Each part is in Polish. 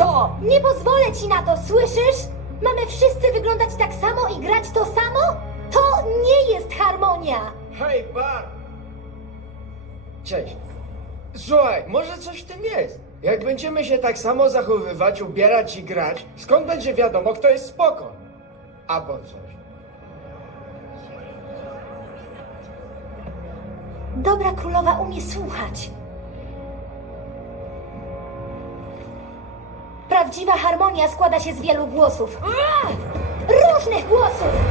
to! Nie pozwolę ci na to, słyszysz? Mamy wszyscy wyglądać tak samo i grać to samo? To nie jest harmonia! Hej, bar! Cześć. Słuchaj, może coś w tym jest. Jak będziemy się tak samo zachowywać, ubierać i grać, skąd będzie wiadomo, kto jest spoko? Albo coś. Dobra królowa umie słuchać. Prawdziwa harmonia składa się z wielu głosów. Różnych głosów!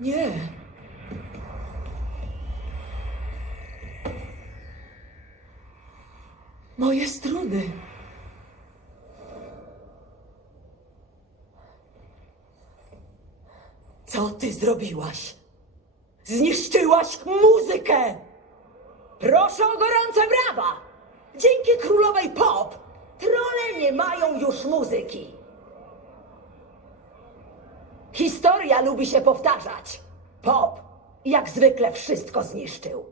Nie. Moje struny. Co ty zrobiłaś? Zniszczyłaś muzykę! Proszę o gorące brawa! Dzięki królowej pop trole nie mają już muzyki. Historia lubi się powtarzać. Pop jak zwykle wszystko zniszczył.